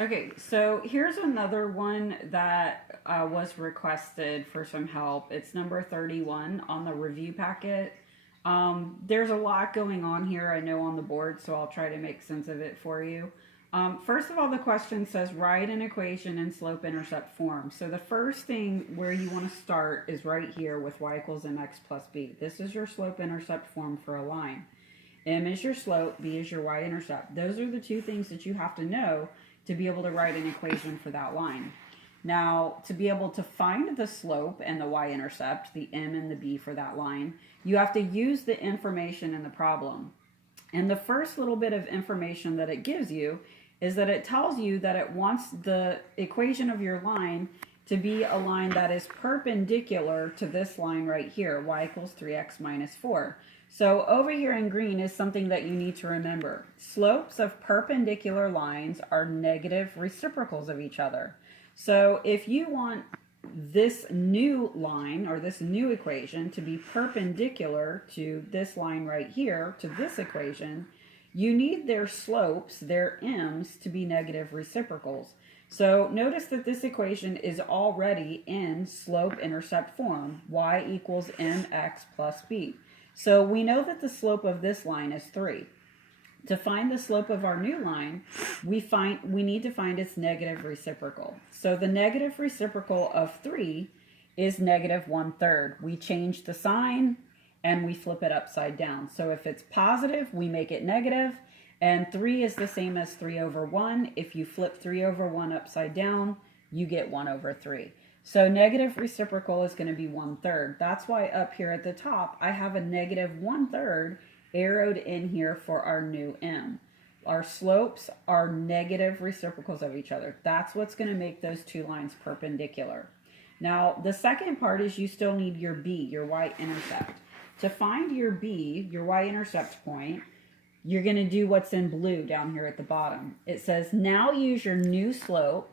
Okay, so here's another one that was requested for some help. It's number 31 on the review packet. There's a lot going on here, I know, on the board, so I'll try to make sense of it for you. First of all, the question says write an equation in slope-intercept form. So the first thing where you want to start is right here with y equals mx plus b. This is your slope-intercept form for a line. M is your slope, b is your y-intercept. Those are the two things that you have to know to be able to write an equation for that line. Now, to be able to find the slope and the y-intercept, the m and the b for that line, you have to use the information in the problem. And the first little bit of information that it gives you is that it tells you that it wants the equation of your line to be a line that is perpendicular to this line right here, y equals 3x minus 4. So over here in green is something that you need to remember. Slopes of perpendicular lines are negative reciprocals of each other. So if you want this new line or this new equation to be perpendicular to this line right here, to this equation, you need their slopes, their m's, to be negative reciprocals. So notice that this equation is already in slope-intercept form, y equals mx plus b. So we know that the slope of this line is 3. To find the slope of our new line, we need to find its negative reciprocal. So the negative reciprocal of 3 is negative 1/3. We change the sign and we flip it upside down. So if it's positive, we make it negative, and 3 is the same as 3 over 1. If you flip 3 over 1 upside down, you get 1 over 3. So negative reciprocal is going to be 1/3. That's why up here at the top, I have a negative 1/3 arrowed in here for our new m. Our slopes are negative reciprocals of each other. That's what's going to make those two lines perpendicular. Now, the second part is you still need your b, your y-intercept. To find your b, your y-intercept point, you're going to do what's in blue down here at the bottom. It says, now use your new slope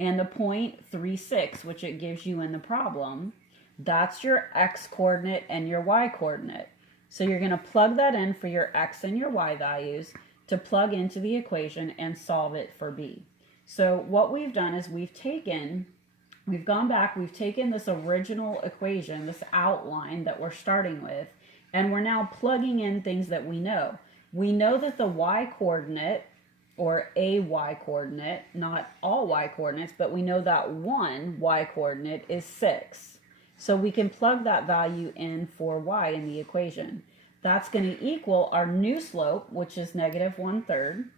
and the point 3, 6, which it gives you in the problem. That's your x coordinate and your y coordinate. So you're going to plug that in for your x and your y values to plug into the equation and solve it for b. So what we've done is we've gone back, we've taken this original equation, this outline that we're starting with, and we're now plugging in things that we know. We know that the y-coordinate, or a y-coordinate, not all y-coordinates, but we know that one y-coordinate is 6. So we can plug that value in for y in the equation. That's going to equal our new slope, which is negative 1/3,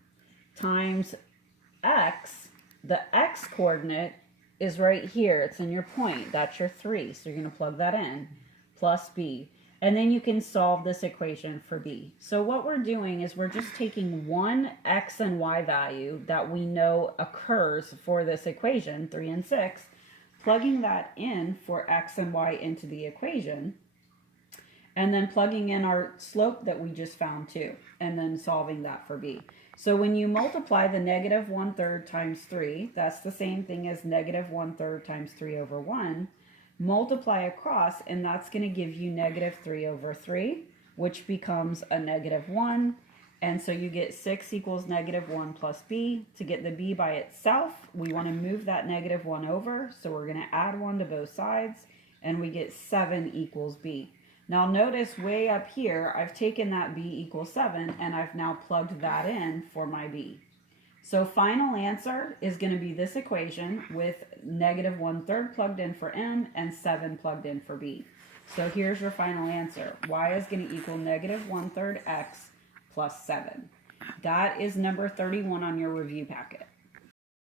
times x. The x-coordinate is right here. It's in your point. That's your 3. So you're going to plug that in, plus b. And then you can solve this equation for b. So what we're doing is we're just taking one x and y value that we know occurs for this equation, 3 and 6, plugging that in for x and y into the equation, and then plugging in our slope that we just found too, and then solving that for b. So when you multiply the negative 1/3 times 3, that's the same thing as negative 1/3 times 3 over 1, multiply across, and that's going to give you negative 3 over 3, which becomes a negative 1. And so you get 6 equals negative 1 plus b. To get the b by itself, we want to move that negative 1 over. So we're going to add 1 to both sides, and we get 7 equals b. Now notice way up here, I've taken that b equals 7, and I've now plugged that in for my b. So final answer is going to be this equation with negative 1/3 plugged in for m and 7 plugged in for b. So here's your final answer. Y is going to equal negative 1/3 x plus 7. That is number 31 on your review packet.